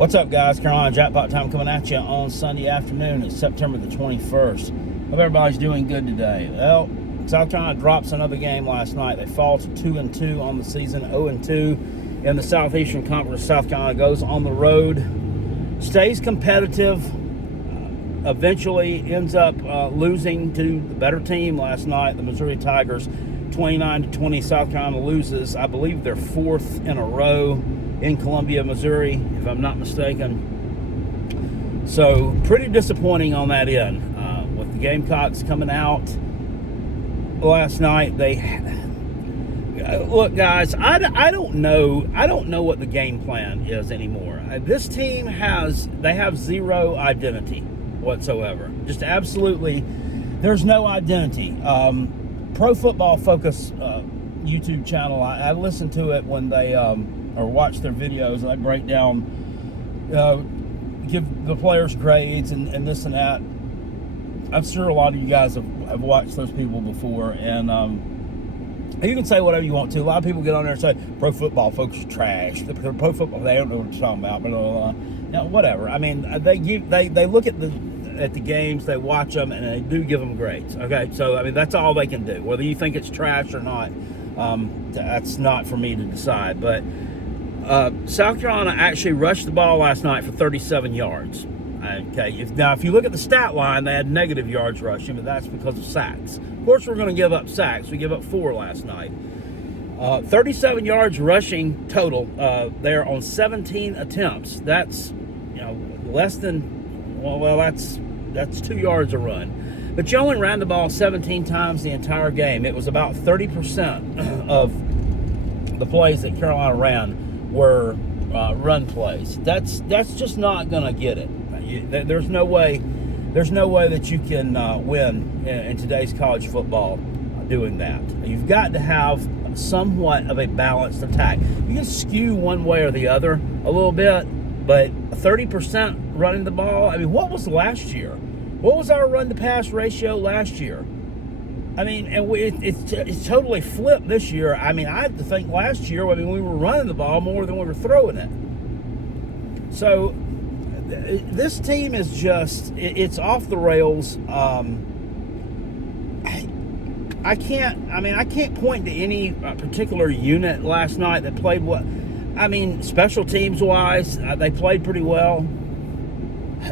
What's up, guys? Carolina Jackpot Time coming at you on Sunday afternoon. It's September the 21st. Hope everybody's doing good today. Well, South Carolina drops another game last night. They fall to 2-2 on the season, 0-2 in the Southeastern Conference. South Carolina goes on the road, stays competitive, eventually ends up losing to the better team last night, the Missouri Tigers, 29-20. South Carolina loses, I believe, their fourth in a row in Columbia, Missouri, if I'm not mistaken. So pretty disappointing on that end. With the Gamecocks coming out last night, look, guys, I don't know what the game plan is anymore. This team have zero identity whatsoever. Just absolutely, there's no identity. Pro Football Focus YouTube channel, I listen to it when they or watch their videos, and they break down, give the players grades and this and that. I'm sure a lot of you guys have watched those people before, and you can say whatever you want to. A lot of people get on there and say Pro Football Focus is trash. The Pro Football, they don't know what they're talking about, but whatever. I mean, they look at the games, they watch them, and they do give them grades. Okay, so I mean that's all they can do. Whether you think it's trash or not, that's not for me to decide. But South Carolina actually rushed the ball last night for 37 yards. Okay, if you look at the stat line, they had negative yards rushing, but that's because of sacks. Of course, we're going to give up sacks. We give up 4 last night. 37 yards rushing total there on 17 attempts. That's less than that's 2 yards a run. But you only ran the ball 17 times the entire game. It was about 30% of the plays that Carolina ran were run plays. That's just not going to get it. There's no way that you can win in today's college football doing that. You've got to have somewhat of a balanced attack. You can skew one way or the other a little bit, but 30% running the ball. I mean, what was last year? What was our run-to-pass ratio last year? I mean, and it's totally flipped this year. I mean, I have to think last year, we were running the ball more than we were throwing it. So this team is just, it's off the rails. I can't point to any particular unit last night that played special teams-wise, they played pretty well.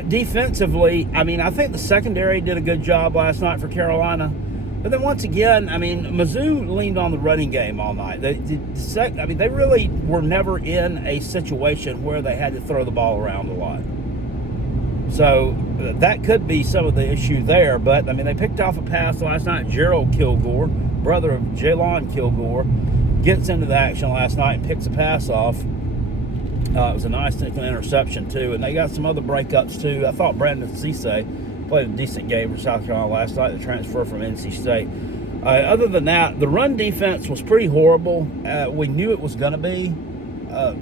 Defensively, I think the secondary did a good job last night for Carolina. But then once again, Mizzou leaned on the running game all night. They really were never in a situation where they had to throw the ball around a lot. So that could be some of the issue there. But, they picked off a pass last night. Gerald Kilgore, brother of Jalon Kilgore, gets into the action last night and picks a pass off. It was a nice interception, too. And they got some other breakups, too. I thought Brandon Cisse played a decent game for South Carolina last night, the transfer from NC State. Other than that, the run defense was pretty horrible. We knew it was going to be.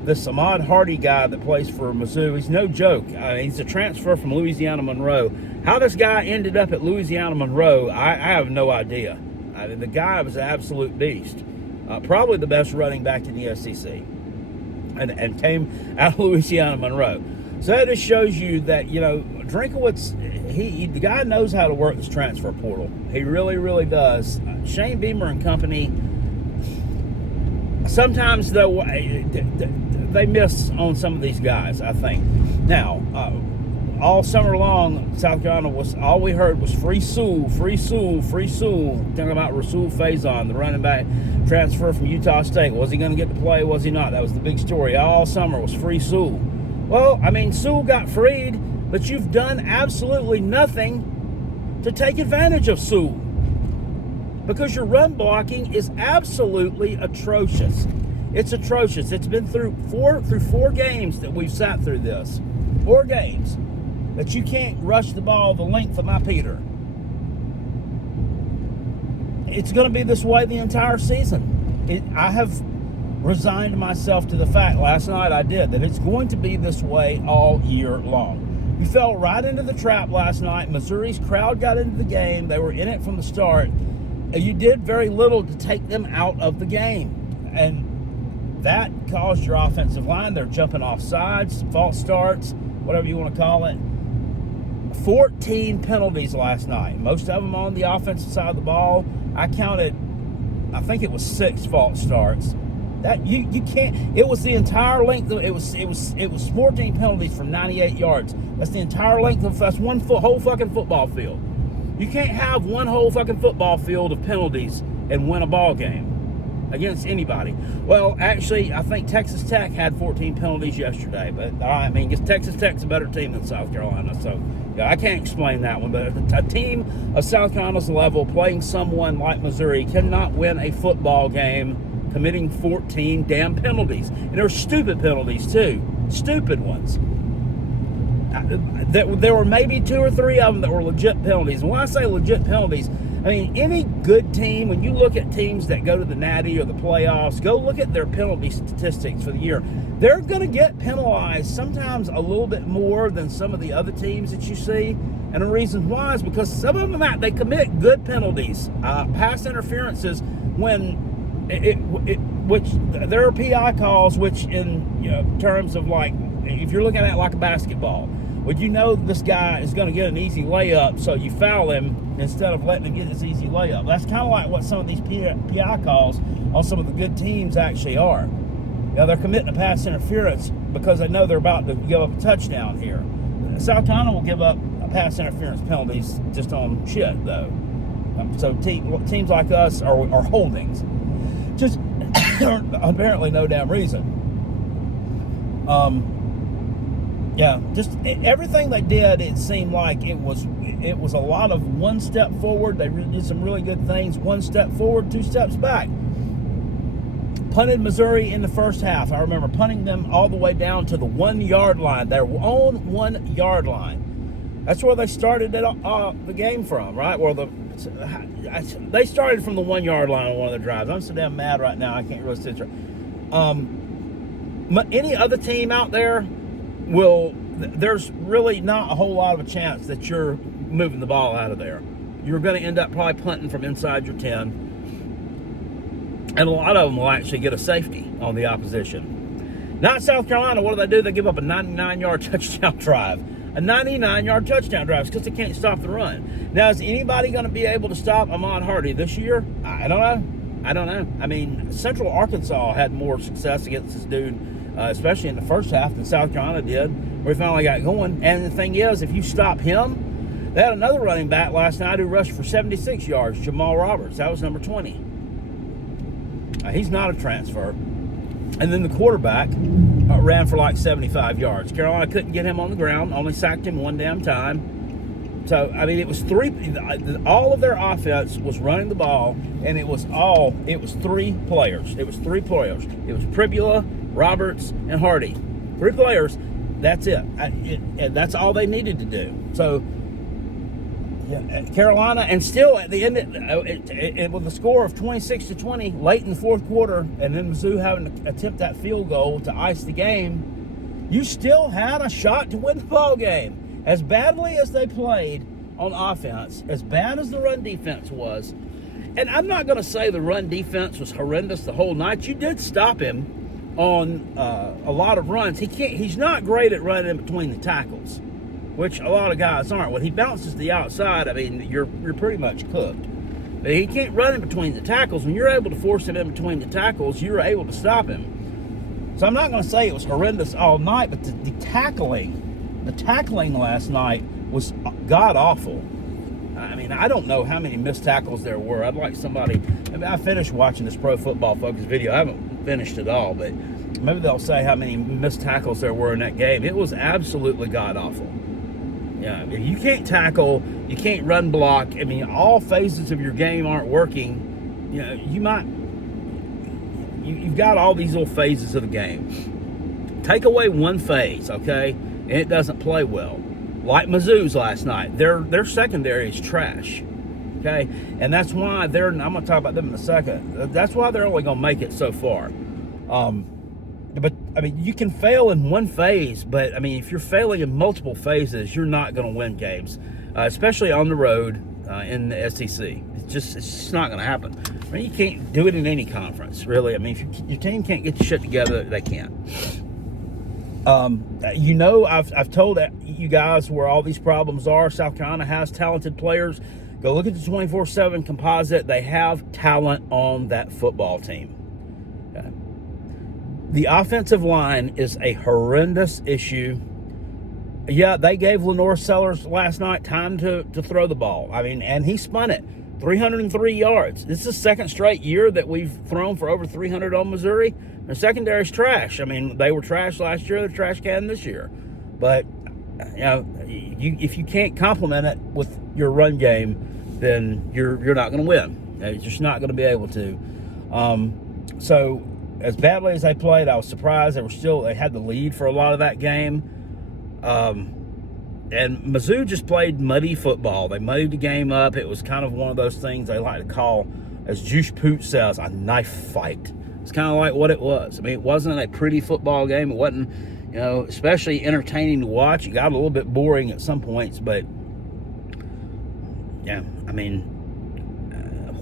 This Ahmad Hardy guy that plays for Mizzou, he's no joke. He's a transfer from Louisiana Monroe. How this guy ended up at Louisiana Monroe, I have no idea. The guy was an absolute beast. Probably the best running back in the SEC. And came out of Louisiana Monroe. So that just shows you that, Drinkowitz, the guy knows how to work this transfer portal. He really, really does. Shane Beamer and company, sometimes they miss on some of these guys, I think. Now, all summer long, South Carolina all we heard was free Sewell. Talking about Rasul Faison, the running back transfer from Utah State. Was he going to get to play? Was he not? That was the big story all summer, was free Sewell. Well, Sewell got freed, but you've done absolutely nothing to take advantage of Sewell, because your run blocking is absolutely atrocious. It's atrocious. It's been through four games that we've sat through this. 4 games that you can't rush the ball the length of my Peter. It's going to be this way the entire season. I have resigned myself to the fact, last night I did, that it's going to be this way all year long. We fell right into the trap last night. Missouri's crowd got into the game. They were in it from the start. You did very little to take them out of the game. And that caused your offensive line. They're jumping off sides, false starts, whatever you want to call it. 14 penalties last night, most of them on the offensive side of the ball. I counted, I think it was 6 false starts. That you can't. It was the entire length of it was 14 penalties from 98 yards. That's the entire length of that's whole fucking football field. You can't have one whole fucking football field of penalties and win a ball game against anybody. Well, actually, I think Texas Tech had 14 penalties yesterday, but I mean, Texas Tech's a better team than South Carolina, so yeah, I can't explain that one. But a team of South Carolina's level playing someone like Missouri cannot win a football game committing 14 damn penalties. And they're stupid penalties, too. Stupid ones. There were maybe 2 or 3 of them that were legit penalties. And when I say legit penalties, I mean, any good team, when you look at teams that go to the Natty or the playoffs, go look at their penalty statistics for the year. They're going to get penalized sometimes a little bit more than some of the other teams that you see. And the reason why is because some of them, they commit good penalties, pass interferences, when which there are PI calls, which in terms of like, if you're looking at it like a basketball, would you know this guy is going to get an easy layup, so you foul him instead of letting him get his easy layup? That's kind of like what some of these PI calls on some of the good teams actually are. They're committing a pass interference because they know they're about to give up a touchdown here. South Carolina will give up pass interference penalties just on shit, though. So teams like us are holdings. Just apparently no damn reason. Just everything they did, it seemed like it was a lot of one step forward. They did some really good things. 1 step forward, 2 steps back. Punted Missouri in the first half. I remember punting them all the way down to the 1 yard line. Their own 1 yard line. That's where they started the game from, right? They started from the 1 yard line on one of the drives. I'm so damn mad right now, I can't really sit there. Any other team out there there's really not a whole lot of a chance that you're moving the ball out of there. You're going to end up probably punting from inside your 10. And a lot of them will actually get a safety on the opposition. Not South Carolina. What do? They give up a 99-yard touchdown drive. A 99-yard touchdown drive because they can't stop the run. Now, is anybody going to be able to stop Ahmad Hardy this year? I don't know. I mean, Central Arkansas had more success against this dude, especially in the first half, than South Carolina did, where he finally got going. And the thing is, if you stop him, they had another running back last night who rushed for 76 yards, Jamal Roberts. That was number 20. He's not a transfer. And then the quarterback ran for like 75 yards. Carolina couldn't get him on the ground, only sacked him 1 damn time. So, I mean, it was all of their offense was running the ball, and it was 3 players. It was Pribula, Roberts, and Hardy. 3 players. That's it. That's all they needed to do. So, yeah, Carolina, and still at the end, with a score of 26-20 late in the fourth quarter, and then Mizzou having to attempt that field goal to ice the game, you still had a shot to win the ball game. As badly as they played on offense, as bad as the run defense was, and I'm not going to say the run defense was horrendous the whole night. You did stop him on a lot of runs. He's not great at running in between the tackles, which a lot of guys aren't. When he bounces to the outside, I mean, you're pretty much cooked. But he can't run in between the tackles. When you're able to force him in between the tackles, you're able to stop him. So I'm not going to say it was horrendous all night, but the tackling last night was god-awful. I mean, I don't know how many missed tackles there were. I'd like somebody, I finished watching this Pro Football Focus video. I haven't finished it all, but maybe they'll say how many missed tackles there were in that game. It was absolutely god-awful. Yeah, you can't tackle, you can't run block. I mean, all phases of your game aren't working. You know, you've got all these little phases of the game. Take away one phase, okay, and it doesn't play well. Like Mizzou's last night, their secondary is trash, okay, and that's why I'm going to talk about them in a second. That's why they're only going to make it so far. But, I mean, you can fail in one phase, but, I mean, if you're failing in multiple phases, you're not going to win games, especially on the road. in the SEC. It's just not going to happen. I mean, you can't do it in any conference, really. I mean, if your team can't get your shit together, they can't. I've told you guys where all these problems are. South Carolina has talented players. Go look at the 24/7 composite. They have talent on that football team. Okay. The offensive line is a horrendous issue. Yeah, they gave Lenore Sellers last night time to throw the ball. I mean, and he spun it. 303 yards. This is the second straight year that we've thrown for over 300 on Missouri. Their secondary's trash. I mean, they were trash last year. They're trash can this year. But, if you can't complement it with your run game, then you're not going to win. You're just not going to be able to. So, as badly as they played, I was surprised. They had the lead for a lot of that game. And Mizzou just played muddy football. They muddied the game up. It was kind of one of those things they like to call, as Juice Pooch says, a knife fight. It's kind of like what it was. I mean, it wasn't a pretty football game. It wasn't, especially entertaining to watch. It got a little bit boring at some points, but yeah, I mean,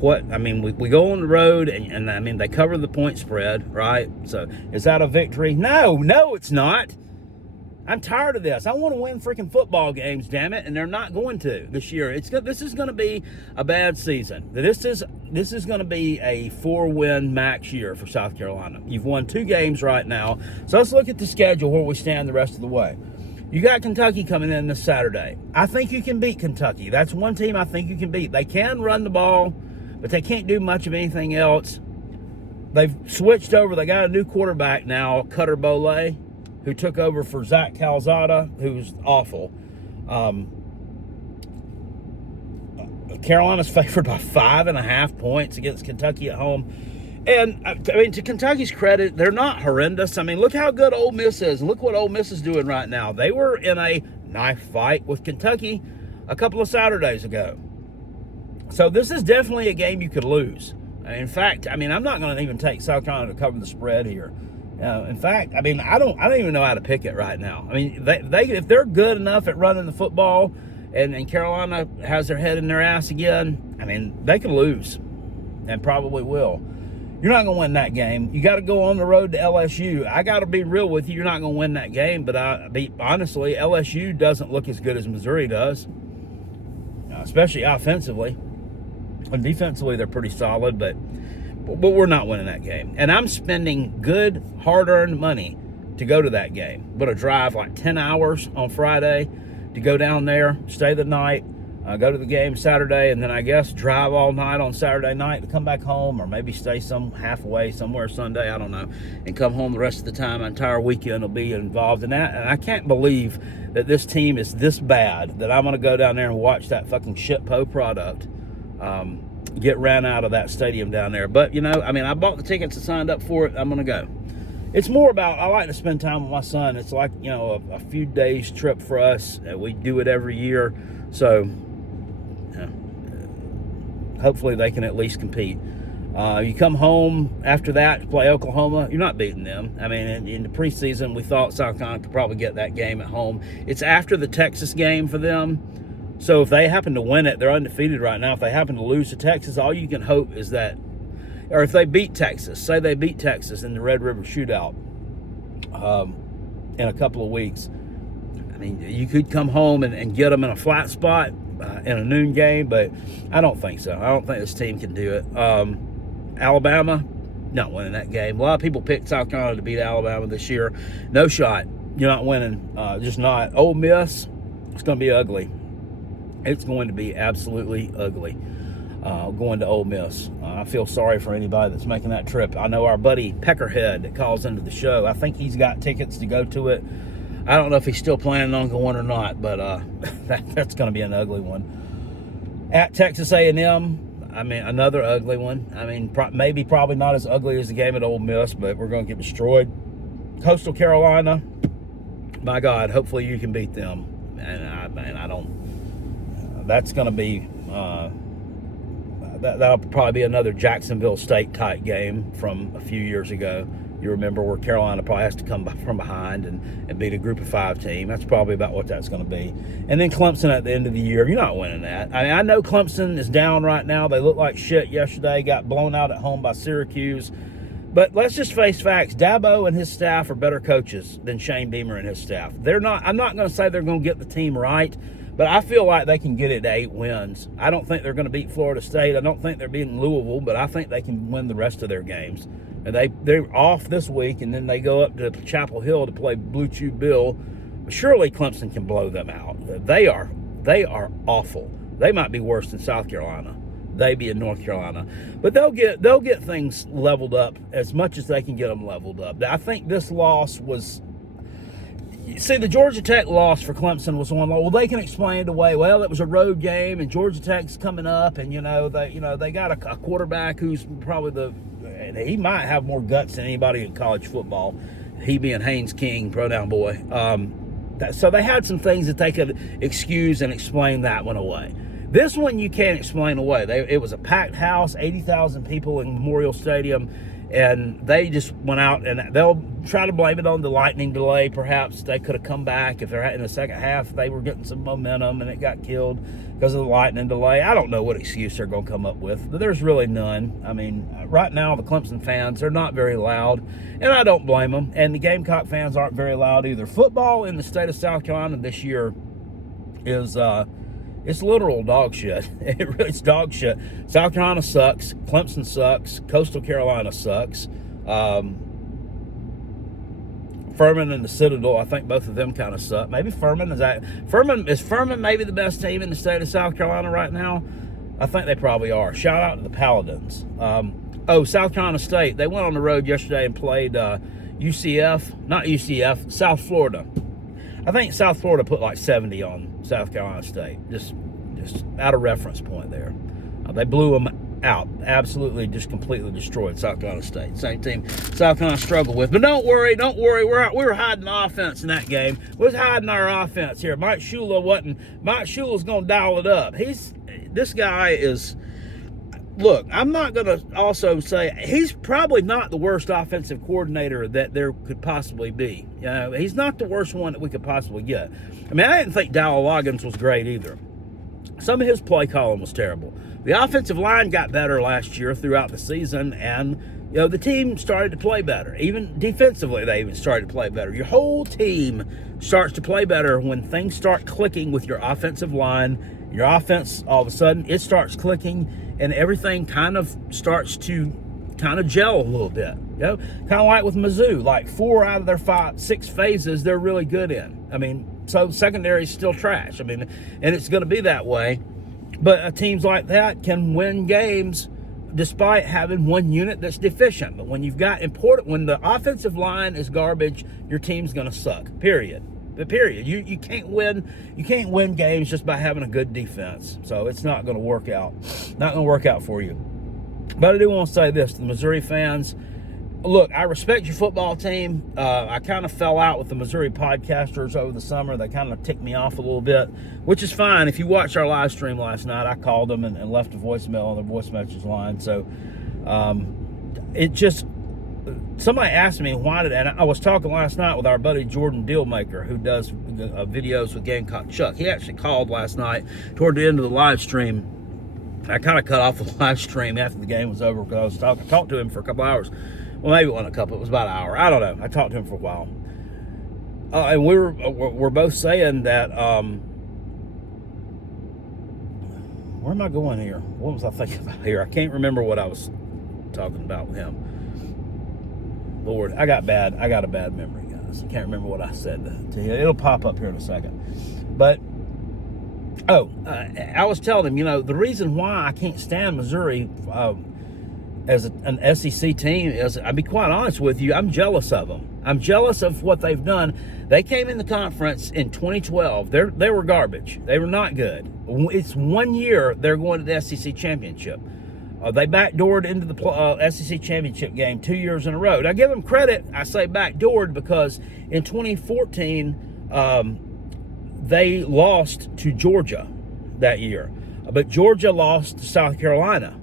we go on the road and I mean, they cover the point spread, right? So is that a victory? No, it's not. I'm tired of this. I want to win freaking football games, damn it, and they're not going to this year. This is going to be a bad season. This is going to be a 4-win max year for South Carolina. You've won 2 games right now. So let's look at the schedule where we stand the rest of the way. You got Kentucky coming in this Saturday. I think you can beat Kentucky. That's one team I think you can beat. They can run the ball, but they can't do much of anything else. They've switched over. They got a new quarterback now, Cutter Boley, who took over for Zach Calzada, who's awful. Carolina's favored by 5.5 points against Kentucky at home. And, I mean, to Kentucky's credit, they're not horrendous. I mean, look how good Ole Miss is. Look what Ole Miss is doing right now. They were in a knife fight with Kentucky a couple of Saturdays ago. So this is definitely a game you could lose. In fact, I mean, I'm not going to even take South Carolina to cover the spread here. In fact, I mean, I don't even know how to pick it right now. I mean, they if they're good enough at running the football, and Carolina has their head in their ass again, I mean, they can lose, and probably will. You're not going to win that game. You got to go on the road to LSU. I got to be real with you. You're not going to win that game, but honestly, LSU doesn't look as good as Missouri does, especially offensively. And defensively, they're pretty solid, but we're not winning that game. And I'm spending good, hard-earned money to go to that game. I'm going to drive like 10 hours on Friday to go down there, stay the night, go to the game Saturday, and then I guess drive all night on Saturday night to come back home, or maybe stay halfway somewhere Sunday, I don't know, and come home the rest of the time. My entire weekend will be involved in that. And I can't believe that this team is this bad that I'm going to go down there and watch that fucking shitpo product get ran out of that stadium down there. But, I mean, I bought the tickets and signed up for it. I'm going to go. It's more about, I like to spend time with my son. It's like, a few days trip for us. We do it every year. So, hopefully they can at least compete. You come home after that to play Oklahoma, you're not beating them. I mean, in the preseason, we thought South Carolina could probably get that game at home. It's after the Texas game for them. So if they happen to win it, they're undefeated right now. If they happen to lose to Texas, all you can hope is that, or if they beat Texas, say they beat Texas in the Red River Shootout in a couple of weeks, I mean, you could come home and get them in a flat spot in a noon game, but I don't think so. I don't think this team can do it. Alabama, not winning that game. A lot of people picked South Carolina to beat Alabama this year. No shot. You're not winning. Just not. Ole Miss, it's going to be ugly. It's going to be absolutely ugly going to Ole Miss. I feel sorry for anybody that's making that trip. I know our buddy Peckerhead that calls into the show. I think he's got tickets to go to it. I don't know if he's still planning on going or not, but that's going to be an ugly one. At Texas A&M, I mean, another ugly one. I mean, probably not as ugly as the game at Ole Miss, but we're going to get destroyed. Coastal Carolina, my God, hopefully you can beat them. And I don't. That's going to be that'll probably be another Jacksonville State type game from a few years ago. You remember where Carolina probably has to come from behind and beat a group of 5 team. That's probably about what that's going to be. And then Clemson at the end of the year, you're not winning that. I mean, I know Clemson is down right now. They look like shit yesterday, got blown out at home by Syracuse. But let's just face facts. Dabo and his staff are better coaches than Shane Beamer and his staff. They're not. I'm not going to say they're going to get the team right, but I feel like they can get it to 8 wins. I don't think they're going to beat Florida State. I don't think they're beating Louisville, but I think they can win the rest of their games. And they're off this week, and then they go up to Chapel Hill to play Blue Chew Bill. Surely Clemson can blow them out. They are awful. They might be worse than South Carolina. They be in North Carolina, but they'll get things leveled up as much as they can get them leveled up. I think this loss was. See, the Georgia Tech loss for Clemson was one. Well, they can explain it away. Well, it was a road game, and Georgia Tech's coming up, and they got a quarterback who's probably he might have more guts than anybody in college football. He being Haynes King, pro down boy. So they had some things that they could excuse and explain that one away. This one you can't explain away. It was a packed house, 80,000 people in Memorial Stadium, and they just went out, and they'll try to blame it on the lightning delay. Perhaps they could have come back if they're in the second half. They were getting some momentum, and it got killed because of the lightning delay. I don't know what excuse they're going to come up with, but there's really none. I mean, right now the Clemson fans, they're not very loud, and I don't blame them. And the Gamecock fans aren't very loud either. Football in the state of South Carolina this year is it's literal dog shit. It's dog shit. South Carolina sucks. Clemson sucks. Coastal Carolina sucks. Furman and the Citadel, I think both of them kind of suck. Maybe Furman is Furman maybe the best team in the state of South Carolina right now? I think they probably are. Shout out to the Paladins. South Carolina State. They went on the road yesterday and played South Florida. I think South Florida put like 70 on South Carolina State. Just out of reference point there. They blew them out. Absolutely just completely destroyed South Carolina State. Same team South Carolina struggled with. But don't worry. We were hiding the offense in that game. We was hiding our offense here. Mike Shula's going to dial it up. This guy is... Look, I'm not going to also say he's probably not the worst offensive coordinator that there could possibly be. He's not the worst one that we could possibly get. I mean, I didn't think Dowell Loggins was great either. Some of his play calling was terrible. The offensive line got better last year throughout the season, and the team started to play better. Even defensively, they even started to play better. Your whole team starts to play better when things start clicking with your offensive line. Your offense, all of a sudden, it starts clicking, and everything kind of starts to kind of gel a little bit. Kind of like with Mizzou, like 4 out of their 6 phases they're really good in. I mean, so secondary is still trash. I mean, and it's going to be that way. But teams like that can win games despite having one unit that's deficient. But when you've got when the offensive line is garbage, your team's going to suck. Period. You can't win games just by having a good defense. So it's not going to work out. Not going to work out for you. But I do want to say this to the Missouri fans. Look, I respect your football team. I kind of fell out with the Missouri podcasters over the summer. They kind of ticked me off a little bit, which is fine. If you watched our live stream last night, I called them and left a voicemail on their voice message line. So somebody asked me and I was talking last night with our buddy Jordan Dealmaker, who does videos with Gamecock Chuck. He actually called last night toward the end of the live stream. I kind of cut off the live stream after the game was over because I talked to him for a couple hours. Well, maybe it wasn't a couple. It was about an hour. I don't know. I talked to him for a while. And we're both saying that, where am I going here? What was I thinking about here? I can't remember what I was talking about with him. Lord, I got a bad memory, guys. I can't remember what I said to you. It'll pop up here in a second. But, I was telling him, the reason why I can't stand Missouri as an SEC team is, I'll be quite honest with you, I'm jealous of them. I'm jealous of what they've done. They came in the conference in 2012. They were garbage. They were not good. It's 1 year they're going to the SEC championship. They backdoored into the SEC championship game 2 years in a row. Now, give them credit. I say backdoored because in 2014, they lost to Georgia that year. But Georgia lost to South Carolina.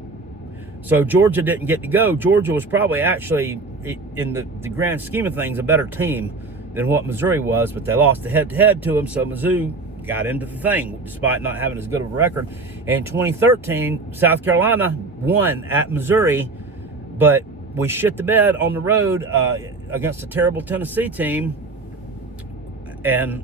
So Georgia didn't get to go. Georgia was probably actually in the grand scheme of things, a better team than what Missouri was, but they lost the head-to-head to them, so Mizzou got into the thing despite not having as good of a record. In 2013, South Carolina won at Missouri, but we shit the bed on the road against a terrible Tennessee team and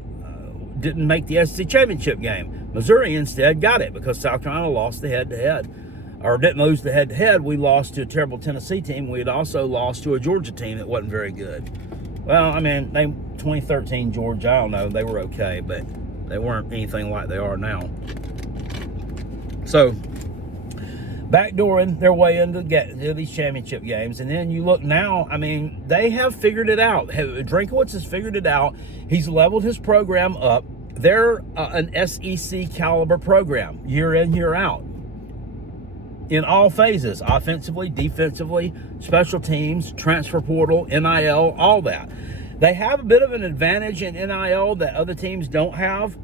didn't make the SEC championship game. Missouri instead got it because South Carolina lost the head-to-head. Or didn't lose the head-to-head. We lost to a terrible Tennessee team. We had also lost to a Georgia team that wasn't very good. Well, I mean, 2013 Georgia, I don't know, they were okay, but they weren't anything like they are now. So, backdooring their way into these championship games. And then you look now, I mean, they have figured it out. Drinkowitz has figured it out. He's leveled his program up. They're an SEC caliber program, year in, year out. In all phases, offensively, defensively, special teams, transfer portal, NIL, all that. They have a bit of an advantage in NIL that other teams don't have.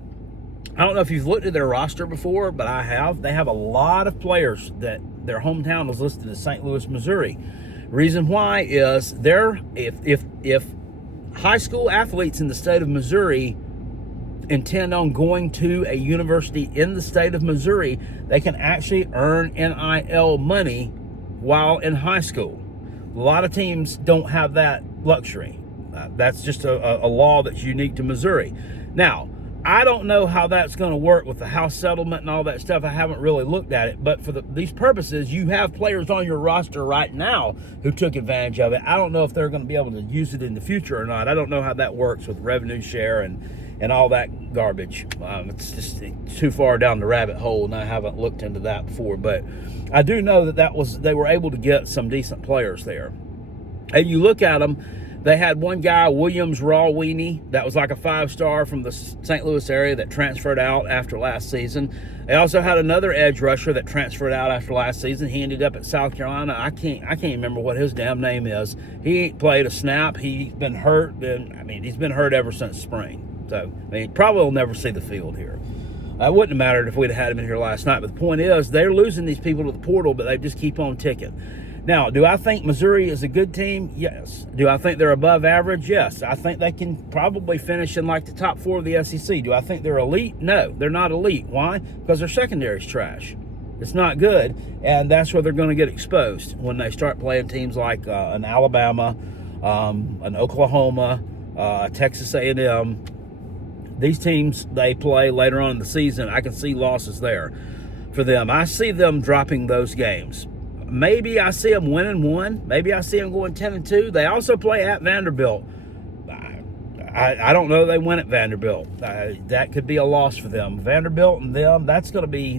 I don't know if you've looked at their roster before, but I have. They have a lot of players that their hometown is listed as St. Louis, Missouri. Reason why is if high school athletes in the state of Missouri intend on going to a university in the state of Missouri, they can actually earn NIL money while in high school. A lot of teams don't have that luxury. That's just a law that's unique to Missouri. Now, I don't know how that's going to work with the house settlement and all that stuff. I haven't really looked at it. But for these purposes, you have players on your roster right now who took advantage of it. I don't know if they're going to be able to use it in the future or not. I don't know how that works with revenue share and all that garbage. It's just too far down the rabbit hole, and I haven't looked into that before. But I do know they were able to get some decent players there. And you look at them, they had one guy, Williams Rawweenie, that was like a 5-star from the St. Louis area that transferred out after last season. They also had another edge rusher that transferred out after last season. He ended up at South Carolina. I can't remember what his damn name is. He ain't played a snap. He's been hurt. He's been hurt ever since spring. So, probably will never see the field here. It wouldn't have mattered if we'd had him in here last night. But the point is, they're losing these people to the portal, but they just keep on ticking. Now, do I think Missouri is a good team? Yes. Do I think they're above average? Yes. I think they can probably finish in like the top 4 of the SEC. Do I think they're elite? No, they're not elite. Why? Because their secondary's trash. It's not good, and that's where they're going to get exposed when they start playing teams like an Alabama, an Oklahoma, Texas A&M. These teams they play later on in the season, I can see losses there for them. I see them dropping those games. Maybe I see them winning 1. Maybe I see them going 10-2. They also play at Vanderbilt. I don't know they win at Vanderbilt. That could be a loss for them. Vanderbilt and them, that's going to be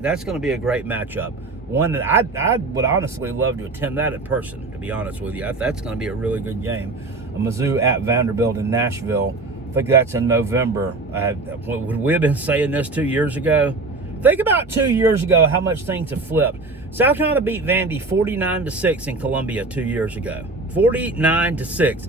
a great matchup. One that I would honestly love to attend that in person, to be honest with you. That's going to be a really good game. A Mizzou at Vanderbilt in Nashville. I think that's in November. Would we have been saying this 2 years ago? Think about 2 years ago how much things have flipped. South Carolina beat Vandy 49-6 in Columbia 2 years ago. 49-6.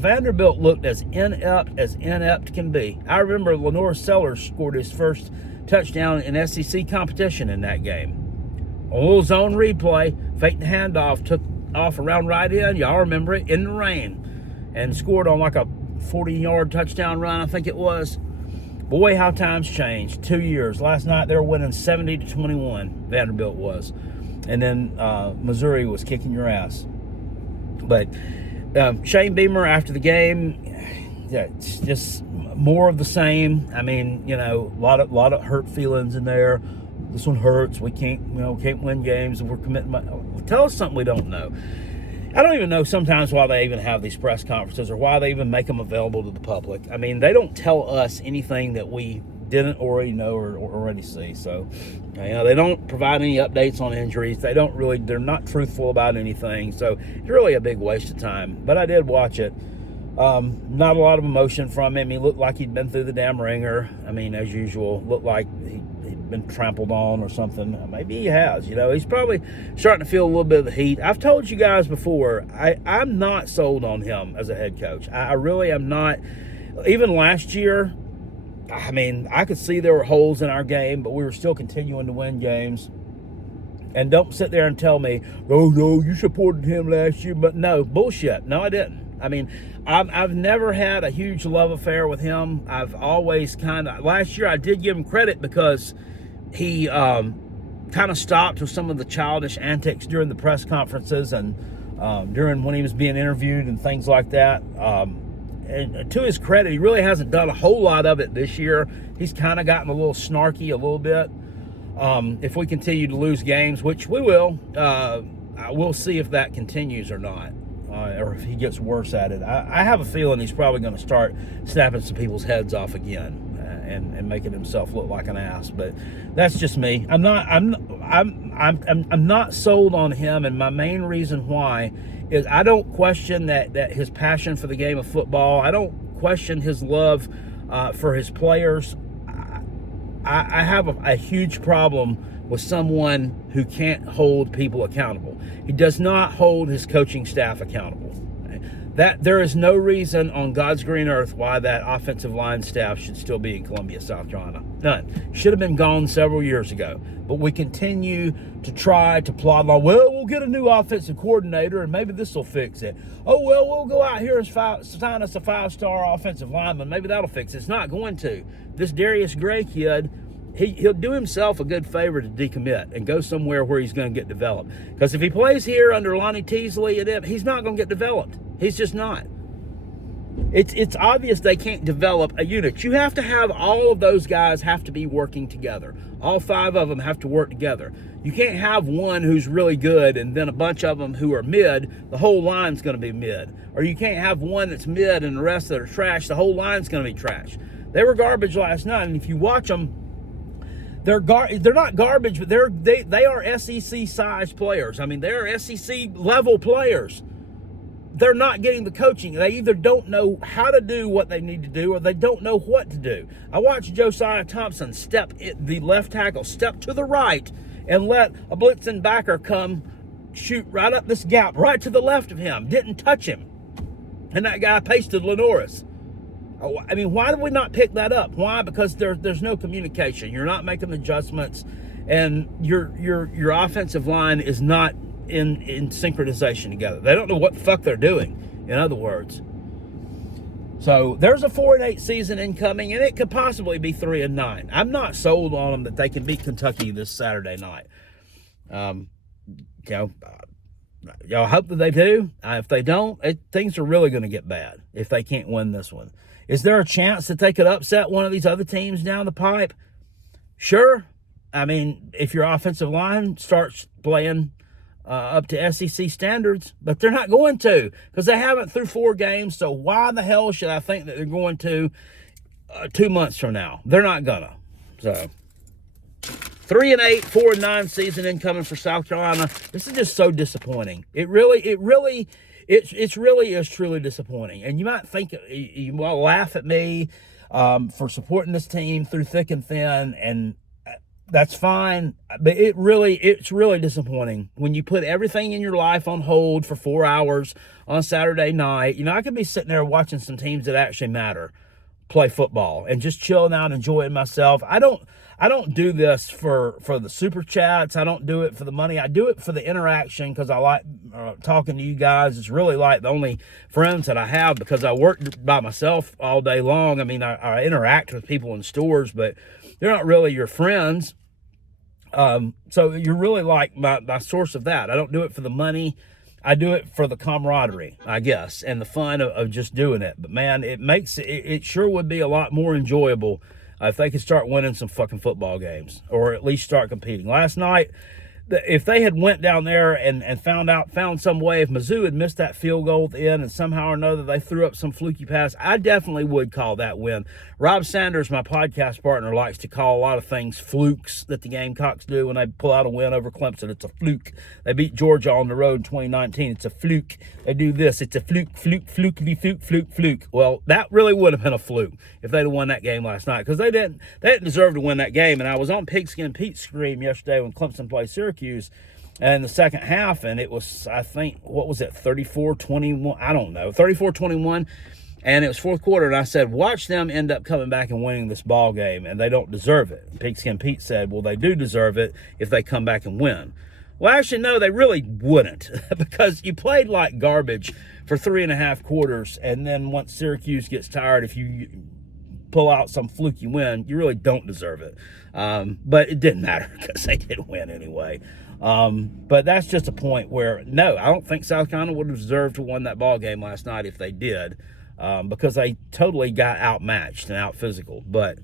Vanderbilt looked as inept can be. I remember Lenore Sellers scored his first touchdown in SEC competition in that game. A little zone replay, fake the handoff, took off around right in. Y'all remember it, in the rain, and scored on like a 40-yard touchdown run, I think it was. Boy, how times changed. 2 years. Last night they were winning 70-21. Vanderbilt was, and then Missouri was kicking your ass. But Shane Beamer after the game, yeah, it's just more of the same. I mean, a lot of hurt feelings in there. This one hurts. We can't win games, and we're committing. Tell us something we don't know. I don't even know sometimes why they even have these press conferences or why they even make them available to the public. I mean, they don't tell us anything that we didn't already know or already see. So, they don't provide any updates on injuries. They're not truthful about anything. So, it's really a big waste of time. But I did watch it. Not a lot of emotion from him. He looked like he'd been through the damn ringer. I mean, as usual, looked like he'd been trampled on or something. Maybe he has. He's probably starting to feel a little bit of the heat. I've told you guys before, I'm not sold on him as a head coach. I really am not. Even last year, I mean, I could see there were holes in our game, but we were still continuing to win games. And don't sit there and tell me, oh, no, you supported him last year. But no, bullshit. No, I didn't. I mean, I've never had a huge love affair with him. I've always last year I did give him credit because he kind of stopped with some of the childish antics during the press conferences and during when he was being interviewed and things like that. And to his credit, he really hasn't done a whole lot of it this year. He's kind of gotten a little snarky a little bit. If we continue to lose games, which we will, we'll see if that continues or not, or if he gets worse at it. I have a feeling he's probably going to start snapping some people's heads off again and making himself look like an ass. But that's just me. I'm not sold on him, and my main reason why is I don't question that his passion for the game of football. I don't question his love for his players. I have a huge problem with someone who can't hold people accountable. He does not hold his coaching staff accountable. That there is no reason on God's green earth why that offensive line staff should still be in Columbia, South Carolina. None. Should have been gone several years ago. But we continue to try to plod along. Well, we'll get a new offensive coordinator and maybe this will fix it. Oh, well, we'll go out here and sign us a 5-star offensive lineman. Maybe that'll fix it. It's not going to. This Darius Gray kid, he'll do himself a good favor to decommit and go somewhere where he's going to get developed. Because if he plays here under Lonnie Teasley, he's not going to get developed. He's just not. It's obvious they can't develop a unit. You have to have all of those guys have to be working together. All 5 of them have to work together. You can't have one who's really good and then a bunch of them who are mid. The whole line's going to be mid. Or you can't have one that's mid and the rest that are trash. The whole line's going to be trash. They were garbage last night, and if you watch them, they're not garbage, but they are SEC size players. I mean, they're SEC level players. They're not getting the coaching. They either don't know how to do what they need to do, or they don't know what to do. I watched Josiah Thompson the left tackle step to the right and let a blitzing backer come shoot right up this gap, right to the left of him. Didn't touch him, and that guy pasted Lenoris. I mean, why did we not pick that up? Why? Because there's no communication. You're not making adjustments, and your offensive line is not in synchronization together. They don't know what the fuck they're doing, in other words. So there's a 4-8 season incoming, and it could possibly be 3-9. I'm not sold on them that they can beat Kentucky this Saturday night. I hope that they do. If they don't, things are really going to get bad if they can't win this one. Is there a chance that they could upset one of these other teams down the pipe? Sure. I mean, if your offensive line starts playing up to SEC standards, but they're not going to because they haven't through 4 games. So why the hell should I think that they're going to 2 months from now? They're not gonna. So 3-8, 4-9 season incoming for South Carolina. This is just so disappointing. It really is truly disappointing. And you might think you will laugh at me for supporting this team through thick and thin, and that's fine. But it's really disappointing when you put everything in your life on hold for 4 hours on Saturday night. You know, I could be sitting there watching some teams that actually matter play football and just chilling out, enjoying myself. I don't do this for the super chats. I don't do it for the money. I do it for the interaction because I like talking to you guys. It's really like the only friends that I have because I work by myself all day long. I mean, I interact with people in stores, but they're not really your friends. So you're really like my source of that. I don't do it for the money. I do it for the camaraderie, I guess, and the fun of just doing it. But man, it sure would be a lot more enjoyable if they could start winning some fucking football games, or at least start competing. Last night, if they had went down there and found some way, if Mizzou had missed that field goal at the end and somehow or another they threw up some fluky pass, I definitely would call that win. Rob Sanders, my podcast partner, likes to call a lot of things flukes that the Gamecocks do when they pull out a win over Clemson. It's a fluke. They beat Georgia on the road in 2019. It's a fluke. They do this. It's a fluke. Well, that really would have been a fluke if they'd have won that game last night, because they didn't deserve to win that game. And I was on Pigskin Pete's stream yesterday when Clemson played Syracuse in the second half, and it was, I think, what was it, 34-21? I don't know, 34-21. And it was fourth quarter, and I said, watch them end up coming back and winning this ball game, and they don't deserve it. Pigskin Pete said, well, they do deserve it if they come back and win. Well, actually, no, they really wouldn't because you played like garbage for 3.5 quarters, and then once Syracuse gets tired, if you pull out some fluky win, you really don't deserve it. But it didn't matter because they did win anyway. But that's just a point where, no, I don't think South Carolina would have deserved to win that ball game last night if they did, because they totally got outmatched and out-physical. But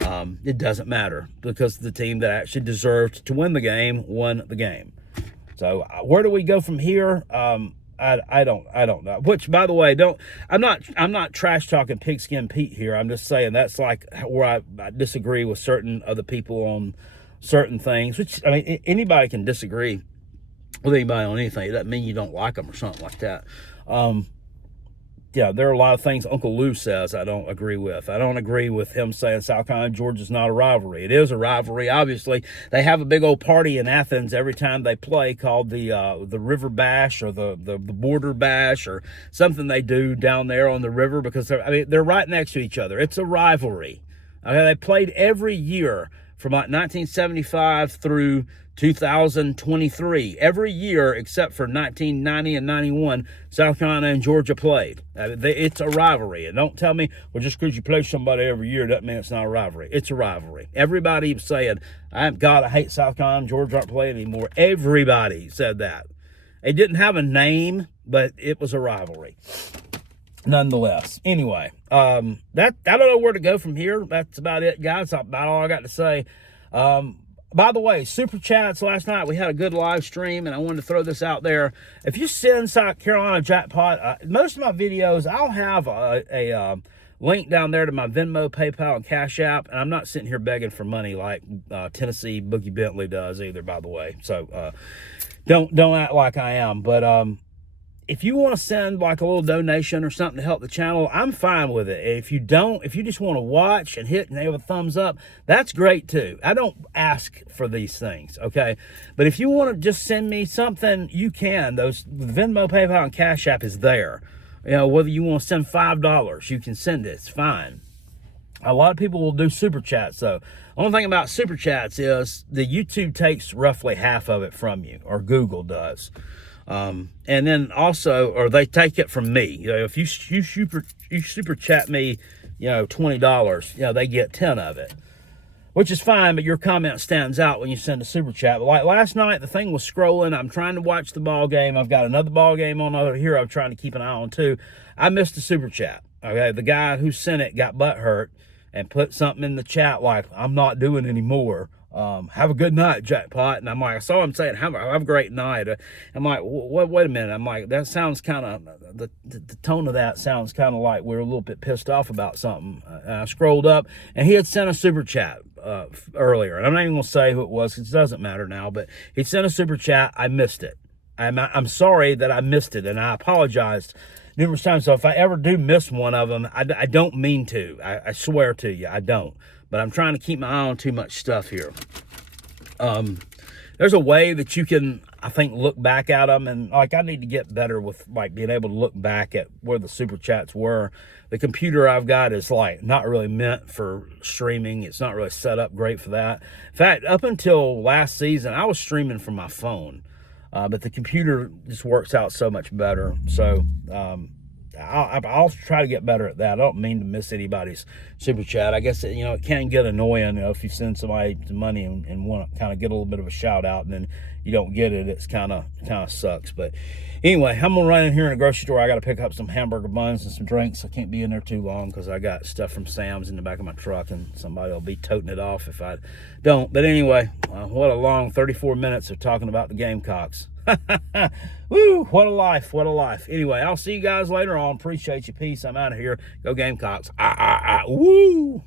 it doesn't matter because the team that actually deserved to win the game won the game. So where do we go from here? I don't know. Which, by the way, I'm not trash talking Pigskin Pete here. I'm just saying that's like where I disagree with certain other people on certain things. Which, I mean, anybody can disagree with anybody on anything. It doesn't mean you don't like them or something like that. Yeah, there are a lot of things Uncle Lou says I don't agree with. I don't agree with him saying South Carolina and Georgia's not a rivalry. It is a rivalry, obviously. They have a big old party in Athens every time they play called the River Bash or the Border Bash or something they do down there on the river because they're right next to each other. It's a rivalry. Okay, they played every year from like 1975 through 2023. Every year except for 1990 and 91, South Carolina and Georgia played. It's a rivalry. And don't tell me, well, just because you play somebody every year doesn't mean it's not a rivalry. It's a rivalry. Everybody saying, I hate South Carolina and Georgia aren't playing anymore. Everybody said that. It didn't have a name, but it was a rivalry. Nonetheless. Anyway, I don't know where to go from here. That's about it, guys. That's about all I got to say. By the way, Super Chats last night, we had a good live stream, and I wanted to throw this out there. If you send South Carolina Jackpot, most of my videos, I'll have a link down there to my Venmo, PayPal, and Cash App, and I'm not sitting here begging for money like Tennessee Boogie Bentley does either, by the way. So don't act like I am. But if you want to send like a little donation or something to help the channel, I'm fine with it. If you just want to watch and hit and have a thumbs up, that's great too. I don't ask for these things, okay? But if you want to just send me something, you can. The Venmo, PayPal, and Cash App is there. You know, whether you want to send $5, you can send it. It's fine. A lot of people will do Super Chats, though. The only thing about Super Chats is the YouTube takes roughly half of it from you, or Google does. And then also, or they take it from me. You know, if you super chat me, you know, $20, you know, they get 10 of it, which is fine. But your comment stands out when you send a super chat. But like last night, the thing was scrolling. I'm trying to watch the ball game. I've got another ball game on over here I'm trying to keep an eye on too. I missed a super chat. Okay, the guy who sent it got butthurt and put something in the chat like, "I'm not doing anymore. Have a good night, Jackpot." And I'm like, I saw him saying, have a great night. I'm like, wait a minute. I'm like, that sounds kind of, the tone of that sounds kind of like we're a little bit pissed off about something. And I scrolled up, and he had sent a super chat earlier. And I'm not even going to say who it was, because it doesn't matter now. But he sent a super chat. I missed it. I'm sorry that I missed it, and I apologized numerous times. So if I ever do miss one of them, I don't mean to. I swear to you, I don't. But I'm trying to keep my eye on too much stuff here. There's a way that you can, I think, look back at them. And, like, I need to get better with, like, being able to look back at where the Super Chats were. The computer I've got is, like, not really meant for streaming. It's not really set up great for that. In fact, up until last season, I was streaming from my phone. But the computer just works out so much better. So, I'll try to get better at that. I don't mean to miss anybody's super chat. I guess, you know, it can get annoying, you know, if you send somebody some money and want to kind of get a little bit of a shout out and then you don't get it. It's kind of sucks. But anyway, I'm going to run in here in a grocery store. I got to pick up some hamburger buns and some drinks. I can't be in there too long because I got stuff from Sam's in the back of my truck, and somebody will be toting it off if I don't. But anyway, what a long 34 minutes of talking about the Gamecocks. Woo, what a life, what a life. Anyway, I'll see you guys later on. Appreciate you. Peace. I'm out of here. Go Gamecocks. Woo.